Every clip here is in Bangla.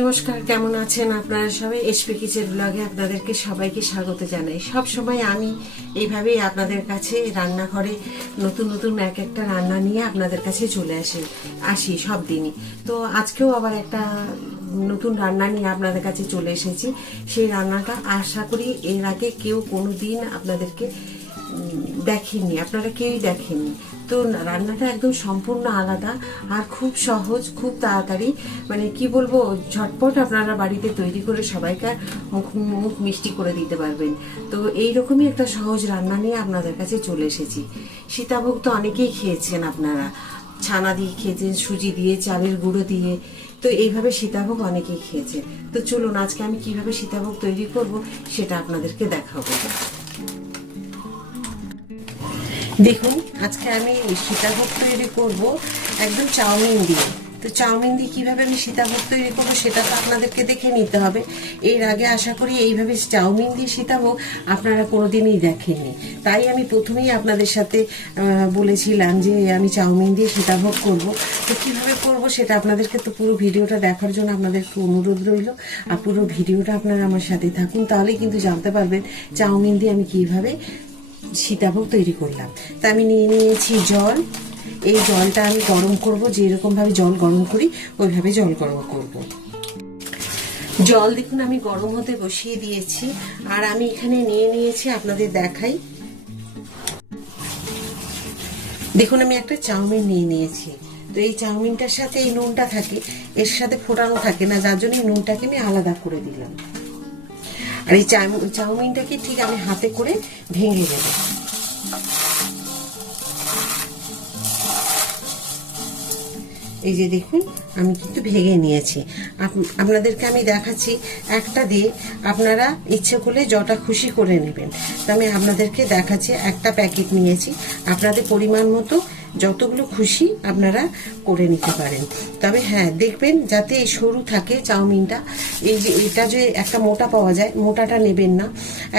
নমস্কার, কেমন আছেন আপনারা সবাই? এসপি কিচেন ব্লগে আপনাদেরকে সবাইকে স্বাগত জানাই। সব সময় আমি এইভাবেই আপনাদের কাছে রান্নাঘরে নতুন নতুন এক একটা রান্না নিয়ে আপনাদের কাছে চলে আসি আসি সব দিনই। তো আজকেও আবার একটা নতুন রান্না নিয়ে আপনাদের কাছে চলে এসেছি। সেই রান্নাটা আশা করি এর আগে কেউ কোনো দিন আপনাদেরকে দেখেননি। আপনারা কেউই দেখেননি। তো রান্নাটা একদম সম্পূর্ণ আলাদা আর খুব সহজ, খুব তাড়াতাড়ি। মানে কি বলব, ঝটপট আপনারা বাড়িতে তৈরি করে সবাইকে মুখ মুখ মিষ্টি করে দিতে পারবেন। তো এই রকমই একটা সহজ রান্না নিয়ে আপনাদের কাছে চলে এসেছি। সীতাভোগ তো অনেকেই খেয়েছেন আপনারা। ছানা দিয়ে খেয়েছেন, সুজি দিয়ে, চালের গুঁড়ো দিয়ে। তো এইভাবে সীতাভোগ অনেকেই খেয়েছে। তো চলুন, আজকে আমি কীভাবে সীতাভোগ তৈরি করব সেটা আপনাদেরকে দেখাবো। দেখুন, আজকে আমি সীতাভোগ তৈরি করব একদম চাউমিন দিয়ে। তো চাউমিন দিয়ে কীভাবে আমি সীতাভোগ তৈরি করব সেটা তো আপনাদেরকে দেখে নিতে হবে। এর আগে আশা করি এইভাবে চাউমিন দিয়ে সীতাভোগ আপনারা কোনোদিনই দেখেননি। তাই আমি প্রথমেই আপনাদের সাথে বলেছিলাম যে আমি চাউমিন দিয়ে সীতাভোগ করব। তো কীভাবে করব সেটা আপনাদেরকে তো পুরো ভিডিওটা দেখার জন্য আপনাদেরকে অনুরোধ রইল। আর পুরো ভিডিওটা আপনারা আমার সাথে থাকুন, তাহলেই কিন্তু জানতে পারবেন চাউমিন দিয়ে আমি কীভাবে সীতাভোগ তৈরি করলাম। তা আমি নিয়ে নিয়েছি জল। এই জলটা আমি গরম করব যেরকম ভাবে জল গরম করি, ওইভাবে জল গরম করব। জল দেখুন, আমি গরম হতে বসিয়ে দিয়েছি। আর আমি এখানে নিয়ে নিয়েছি, আপনাদের দেখাই। দেখুন, আমি একটা চাউমিন নিয়ে নিয়েছি। তো এই চাউমিনটার সাথে এই নুনটা থাকে, এর সাথে ফোটানো থাকে না, যার জন্য নুনটাকে আমি আলাদা করে দিলাম। আর এই চাউ- চাউমিনটাকে ঠিক আমি হাতে করে ভেঙে দেবো এই যে দেখুন, আমি কিন্তু ভেঙে নিয়েছি। আপ- আপনাদেরকে আমি দেখাচ্ছি একটা দিয়ে আপনারা ইচ্ছে করলে যটা খুশি করে নেবেন। তো আমি আপনাদেরকে দেখাচ্ছি, একটা প্যাকেট নিয়েছি। আপনাদের পরিমাণ মতো যতগুলো খুশি আপনারা করে নিতে পারেন। তবে হ্যাঁ দেখবেন যাতে এই সরু থাকে চাউমিনটা, এই যে এটা যে একটা মোটা পাওয়া যায়, মোটাটা নেবেন না,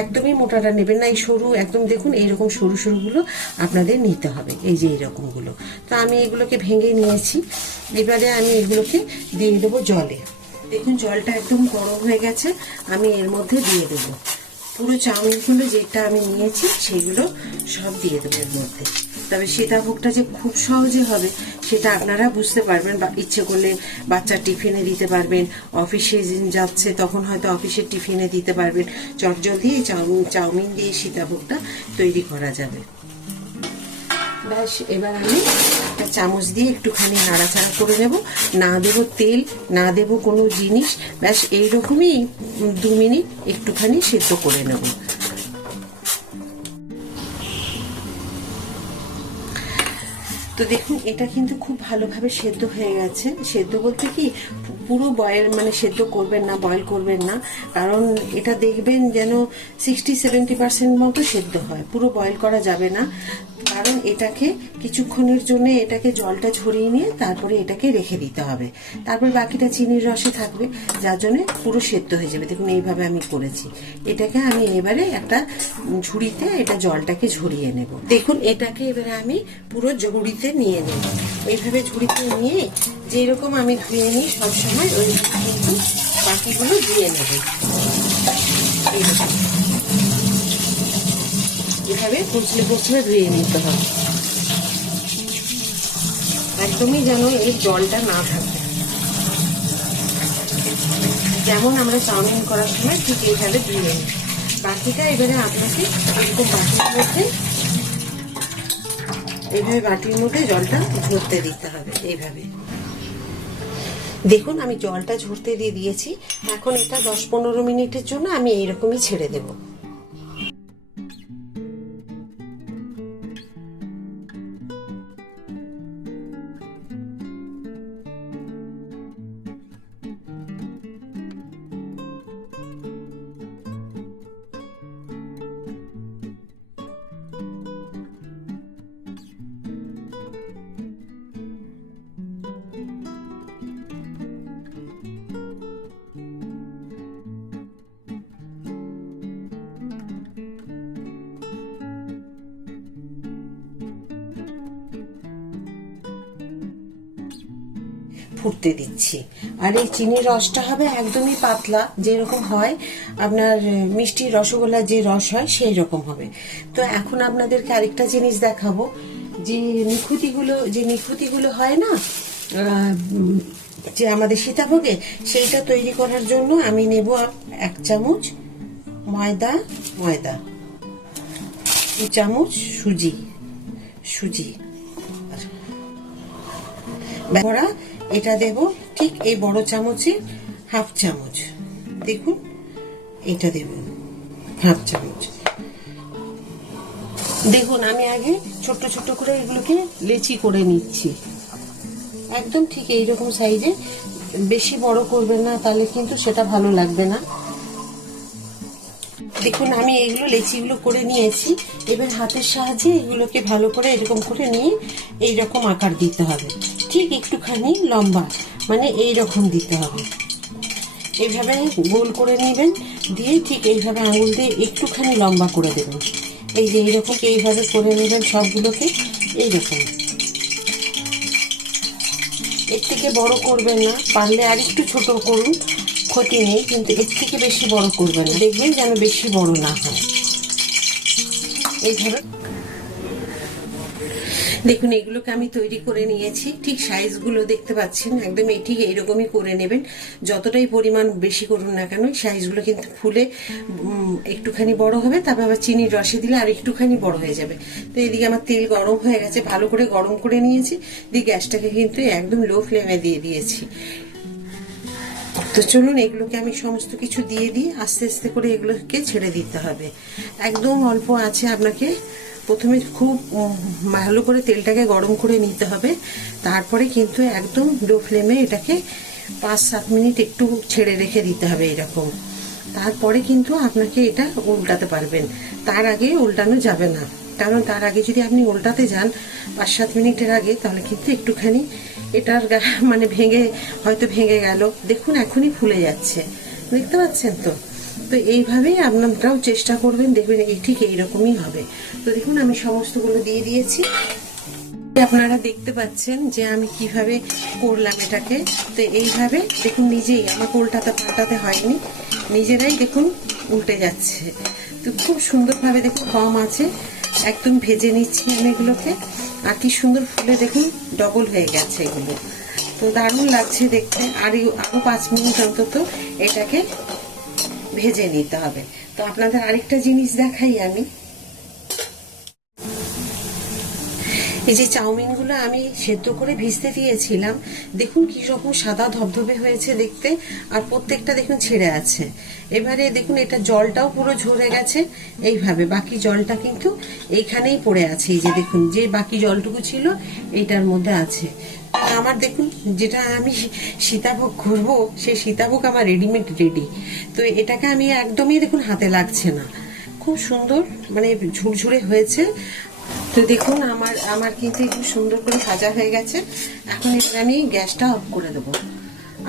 একদমই মোটাটা নেবেন না, এই সরু একদম দেখুন এইরকম সরু সরুগুলো আপনাদের নিতে হবে, এই যে এইরকমগুলো। তো আমি এগুলোকে ভেঙে নিয়েছি, এবারে আমি এগুলোকে দিয়ে দেবো জলে। দেখুন জলটা একদম গরম হয়ে গেছে, আমি এর মধ্যে দিয়ে দেবো। পুরো চাউমিনগুলো যেটা আমি নিয়েছি, সেগুলো সব দিয়ে দেবো এর মধ্যে। তবে সীতাভোগটা যে খুব সহজে হবে, সেটা আপনারা বুঝতে পারবেন বা ইচ্ছে করলে বাচ্চার টিফিনে দিতে পারবেন। অফিসে যাচ্ছে, তখন হয়তো অফিসের টিফিনে দিতে পারবেন। চটজলদি এই চাউমিন চাউমিন দিয়ে সীতাভোগটা তৈরি করা যাবে। ব্যাস, এবার আমি একটা চামচ দিয়ে একটুখানি নাড়াচাড়া করে নেব। না দেব তেল, না দেব কোনো জিনিস। ব্যাস, এইরকমই দু মিনিট একটুখানি সেদ্ধ করে নেব। তো দেখুন, এটা কিন্তু খুব ভালোভাবে সেদ্ধ হয়ে গেছে। সেদ্ধ বলতে কি পুরো বয়েল মানে সেদ্ধ করবেন না বয়েল করবেন না। কারণ এটা দেখবেন যেন সিক্সটি সেভেন্টি পার্সেন্ট মতো সেদ্ধ হয়। পুরো বয়েল করা যাবে না। কারণ এটাকে কিছুক্ষণের জন্য এটাকে জলটা ঝরিয়ে নিয়ে তারপরে এটাকে রেখে দিতে হবে। তারপর বাকিটা চিনির রসে থাকবে, যার জন্য পুরো সেদ্ধ হয়ে যাবে। দেখুন, এইভাবে আমি করেছি। এটাকে আমি এবারে একটা ঝুড়িতে এটা জলটাকে ঝরিয়ে নেব। দেখুন, এটাকে এবারে আমি পুরো ঝুড়িতে নিয়ে নেব। এইভাবে ঝুড়িতে নিয়ে যেরকম আমি ধুয়ে নিই, সবসময় ওই কিন্তু বাকিগুলো দিয়ে নেব। এইরকম এভাবে কুচলে কুচলে ধুয়ে নিতে হবে একদমই যেন এর জলটা না থাকে। যেমন আমরা চাউমিন করার সময় ঠিক এইভাবে ধুয়ে নিই। বাকিটা এবারে আপনাকে এরকম বাটির মধ্যে এইভাবে বাটির মধ্যে জলটা ঝরতে দিতে হবে, এইভাবে। দেখুন, আমি জলটা ঝরতে দিয়ে দিয়েছি। এখন এটা দশ পনেরো মিনিটের জন্য আমি এইরকমই ছেড়ে দেবো। ফুটতে দিচ্ছি। আর এই চিনির রসটা হবে একদমই পাতলা, যেরকম হয়, আপনার মিষ্টি রসগোল্লা যে রস হয় সেই রকম হবে। তো এখন আপনাদেরকে আরেকটা জিনিস দেখাবো। যে নিখুতিগুলো যে নিখুতিগুলো হয় না যে আমাদের সীতাভোগে, সেইটা তৈরি করার জন্য আমি নেব এক চামচ ময়দা ময়দা, দু চামচ সুজি সুজি। বড়া এটা দেব ঠিক এই বড় চামচে হাফ চামচ। দেখুন, এটা দেব হাফ চামচ। দেখুন, আমি আগে ছোট্ট ছোট্ট করে এগুলোকে লেচি করে নিচ্ছি। একদম ঠিক এইরকম সাইজে। বেশি বড় করবেন না, তাহলে কিন্তু সেটা ভালো লাগবে না। দেখুন, আমি এইগুলো লেচিগুলো করে নিয়েছি। এবার হাতের সাহায্যে এগুলোকে ভালো করে এরকম করে নিয়ে এই রকম আকার দিতে হবে। ঠিক একটুখানি লম্বা মানে এই রকম দিতে হবে। এইভাবে গোল করে নেবেন, দিয়ে ঠিক এইভাবে আঙুল দিয়ে একটুখানি লম্বা করে দেবেন। এই যে এইরকম এইভাবে করে নেবেন সবগুলোকে, এইরকম। এর থেকে বড় করবেন না, পারলে আর একটু ছোট করুন। ক্ষতি নেই, কিন্তু এর থেকে বেশি বড় করবেন দেখবেন যেন বেশি বড় না হয়। এইভাবে। দেখুন, এগুলোকে আমি তৈরি করে নিয়েছি। ঠিক সাইজগুলো দেখতে পাচ্ছেন, একদম এই ঠিক এইরকমই করে নেবেন। যতটাই পরিমাণ বেশি করুন না কেন সাইজগুলো কিন্তু ফুলে একটুখানি বড় হবে, তারপর আবার চিনির রসে দিলে আর একটুখানি বড় হয়ে যাবে। তো এদিকে আমার তেল গরম হয়ে গেছে, ভালো করে গরম করে নিয়েছি। দিয়ে গ্যাসটাকে কিন্তু একদম লো ফ্লেমে দিয়ে দিয়েছি। তো চলুন এগুলোকে আমি সমস্ত কিছু দিয়ে দিই। আস্তে আস্তে করে এগুলোকে ছেড়ে দিতে হবে। একদম অল্প আছে আপনাকে। প্রথমে খুব ভালো করে তেলটাকে গরম করে নিতে হবে। তারপরে কিন্তু একদম লো ফ্লেমে এটাকে পাঁচ সাত মিনিট একটু ছেড়ে রেখে দিতে হবে এরকম। তারপরে কিন্তু আপনাকে এটা উল্টাতে পারবেন। তার আগে উল্টানো যাবে না। কারণ তার আগে যদি আপনি উল্টাতে যান পাঁচ সাত মিনিটের আগে, তাহলে কিন্তু একটুখানি এটার মানে ভেঙে, হয়তো ভেঙে গেল। দেখুন, এখনই ফুলে যাচ্ছে। দেখতে পাচ্ছেন তো? তো এইভাবেই আপনারাও চেষ্টা করবেন, দেখবেন এই ঠিক এইরকমই হবে। তো দেখুন, আমি সমস্তগুলো দিয়ে দিয়েছি। আপনারা দেখতে পাচ্ছেন যে আমি কীভাবে করলাম এটাকে। তো এইভাবে দেখুন, নিজেই আমার উল্টাতে পাল্টাতে হয়নি। নিজেরাই দেখুন উল্টে যাচ্ছে। তো খুব সুন্দরভাবে দেখুন কম আছে, একদম ভেজে নিচ্ছি আমি এগুলোকে। আর কি সুন্দর ফুলে দেখুন ডবল হয়ে গেছে এগুলো। তো দারুণ লাগছে দেখতে। আর আরও আরও পাঁচ মিনিট অন্তত এটাকে ভেজে নিতে হবে। তো আপনাদের আরেকটা জিনিস দেখাই আমি। এই যে চাউমিনগুলো আমি সেদ্ধ করে ভিজতে দিয়েছিলাম, দেখুন কি রকম সাদা ধবধবে হয়েছে দেখতে, আর প্রত্যেকটা দেখুন ছেড়ে আছে। এবারে দেখুন এটা জলটাও পুরো ঝরে গেছে, এইভাবে বাকি জলটা কিন্তু এইখানেই পড়ে আছে। এই যে দেখুন, যে বাকি জলটুকু ছিল, এইটার মধ্যে আছে। আমার দেখুন, যেটা আমি সীতাভোগ করব, সেই সীতাভোগ আমার রেডিমেড রেডি তো এটাকে আমি একদমই দেখুন হাতে লাগছে না। খুব সুন্দর মানে ঝুরঝুরে হয়েছে। তো দেখুন, আমার আমার কিন্তু একটু সুন্দর করে ভাজা হয়ে গেছে। এখন এবার আমি গ্যাসটা অফ করে দেবো।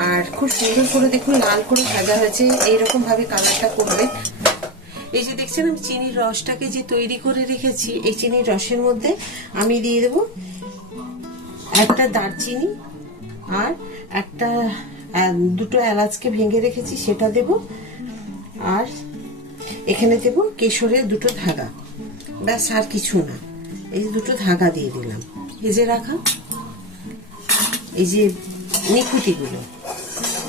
আর খুব সুন্দর করে দেখুন, লাল করে ভাজা হয়েছে। এইরকম ভাবে কালারটা করবে। এই যে দেখছেন, আমি চিনির রসটাকে যে তৈরি করে রেখেছি, এই চিনির রসের মধ্যে আমি দিয়ে দেবো একটা দারচিনি আর একটা দুটো এলাচকে ভেঙে রেখেছি, সেটা দেব। আর এখানে দেব কেশরের দুটো ধাগা। ব্যাস, আর কিছু না। এই দুটো ধাগা দিয়ে দিলাম। ভেজে রাখা। এই যে নিকুতিগুলো।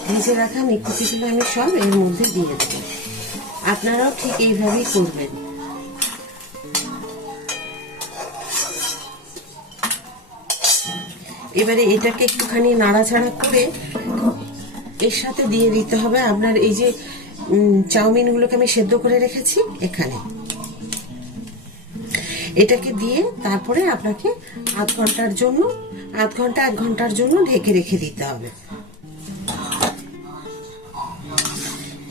ভেজে রাখা নিকুতিগুলো আমি সব এর মধ্যে দিয়ে দেবো। আপনারাও ঠিক এইভাবেই করবেন। এবারে এটাকে একটুখানি নাড়াচাড়া করে এর সাথে দিয়ে দিতে হবে। আপনার এই যে চাউমিনগুলোকে আমি সেদ্ধ করে রেখেছি এখানে। এটাকে দিয়ে তারপরে আপনাকে আধ ঘণ্টার জন্য, আধ ঘণ্টা এক ঘণ্টার জন্য ঢেকে রেখে দিতে হবে।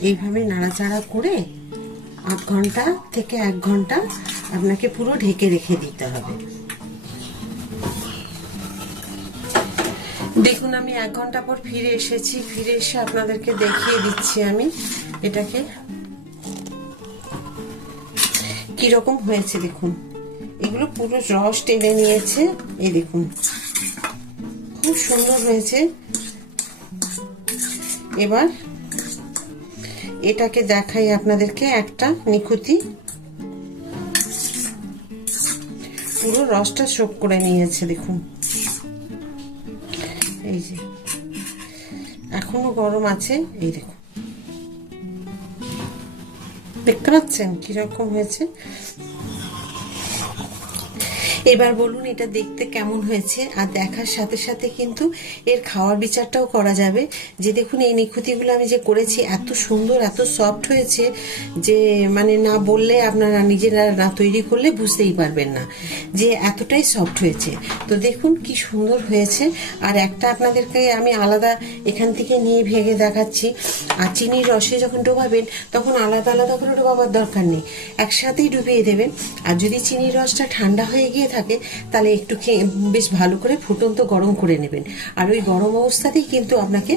এইভাবে নাড়াচাড়া করে আধ ঘণ্টা থেকে এক ঘণ্টা আপনাকে পুরো ঢেকে রেখে দিতে হবে। দেখুন, আমি এক ঘণ্টা পর ফিরে এসেছি। ফিরে এসে আপনাদেরকে দেখিয়ে দিচ্ছি আমি এটাকে। কীরকম হয়েছে দেখুন। এগুলো পুরো রস টেনে নিয়েছে। এই দেখুন। খুব সুন্দর হয়েছে। এবার এটাকে দেখাই আপনাদেরকে একটা নিখুতি পুরো রসটা শোক করে নিয়েছে, দেখুন। এই যে। এখনও গরম আছে, এই দেখুন। দেখতে পাচ্ছেন কীরকম হয়েছে? এবার বলুন, এটা দেখতে কেমন হয়েছে? আর দেখার সাথে সাথে কিন্তু এর খাওয়ার বিচারটাও করা যাবে। যে দেখুন, এই নিখুতিগুলো আমি যে করেছি, এত সুন্দর, এত সফট হয়েছে যে মানে না বললে আপনারা নিজেরা না তৈরি করলে বুঝতেই পারবেন না যে এতটাই সফট হয়েছে। তো দেখুন, কি সুন্দর হয়েছে। আর একটা আপনাদেরকে আমি আলাদা এখান থেকে নিয়ে ভেঙে দেখাচ্ছি। আর চিনির রসে যখন ডোবাবেন, তখন আলাদা আলাদা করে ডোবাবার দরকার নেই। একসাথেই ডুবিয়ে দেবেন। আর যদি চিনির রসটা ঠান্ডা হয়ে গিয়ে থাকে, তাহলে একটু বেশ ভালো করে ফুটন্ত গরম করে নেবেন। আর ওই গরম অবস্থাতেই কিন্তু আপনাকে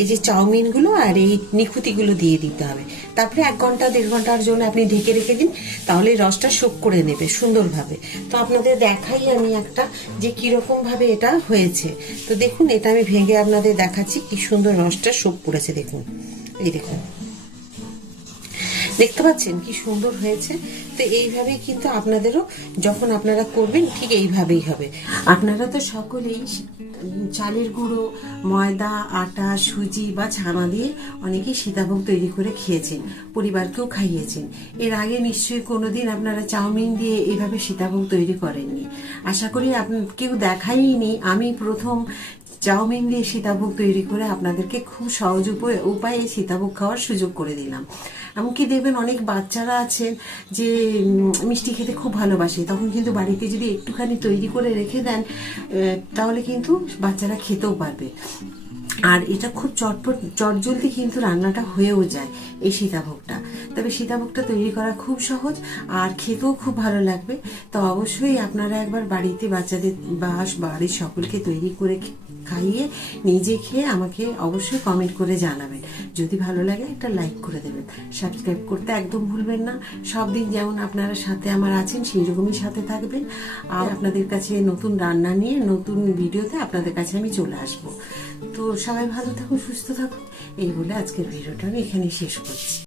এই যে চাউমিনগুলো আর এই নিখুতিগুলো দিয়ে দিতে হবে। তারপরে এক ঘণ্টা, দেড় ঘণ্টার জন্য আপনি ঢেকে রেখে দিন, তাহলে রসটা শোক করে নেবে সুন্দরভাবে। তো আপনাদের দেখাই আমি একটা যে কীরকমভাবে এটা হয়েছে। তো দেখুন, এটা আমি ভেঙে আপনাদের দেখাচ্ছি, কি সুন্দর রসটা শোক করেছে, দেখুন। এই দেখুন। দেখতে পাচ্ছেন কি সুন্দর হয়েছে? তো এইভাবেই কিন্তু আপনাদেরও যখন আপনারা করবেন, ঠিক এইভাবেই হবে। আপনারা তো সকলেই চালের গুঁড়ো, ময়দা, আটা, সুজি বা ছানা দিয়ে অনেকেই সীতাভোগ তৈরি করে খেয়েছেন, পরিবারকেও খাইয়েছেন। এর আগে নিশ্চয়ই কোনো দিন আপনারা চাউমিন দিয়ে এইভাবে সীতাভোগ তৈরি করেননি। আশা করি আপনি কেউ দেখাইনি, আমি প্রথম চাউমিন দিয়ে সীতাভোগ তৈরি করে আপনাদেরকে খুব সহজ উপায়ে সীতাভোগ খাওয়ার সুযোগ করে দিলাম। এমনকি দেখবেন অনেক বাচ্চারা আছেন যে মিষ্টি খেতে খুব ভালোবাসে। তখন কিন্তু বাড়িতে যদি একটুখানি তৈরি করে রেখে দেন তাহলে কিন্তু বাচ্চারা খেতেও পারবে। আর এটা খুব চটপট, চটজলদি কিন্তু রান্নাটা হয়েও যায় এই সীতাভোগটা। তবে সীতাভোগটা তৈরি করা খুব সহজ আর খেতেও খুব ভালো লাগবে। তো অবশ্যই আপনারা একবার বাড়িতে বাচ্চাদের বা বাড়ির সকলকে তৈরি করে খাইয়ে নিজে খেয়ে আমাকে অবশ্যই কমেন্ট করে জানাবেন। যদি ভালো লাগে একটা লাইক করে দেবেন। সাবস্ক্রাইব করতে একদম ভুলবেন না। সব দিন যেমন আপনারা সাথে আমার আছেন সেই রকমই সাথে থাকবেন। আর আপনাদের কাছে নতুন রান্না নিয়ে, নতুন ভিডিওতে আপনাদের কাছে আমি চলে আসব। তো সবাই ভালো থাকুন সুস্থ থাকুন এই বলে আজকের ভিডিওটা আমি এখানে শেষ করছি।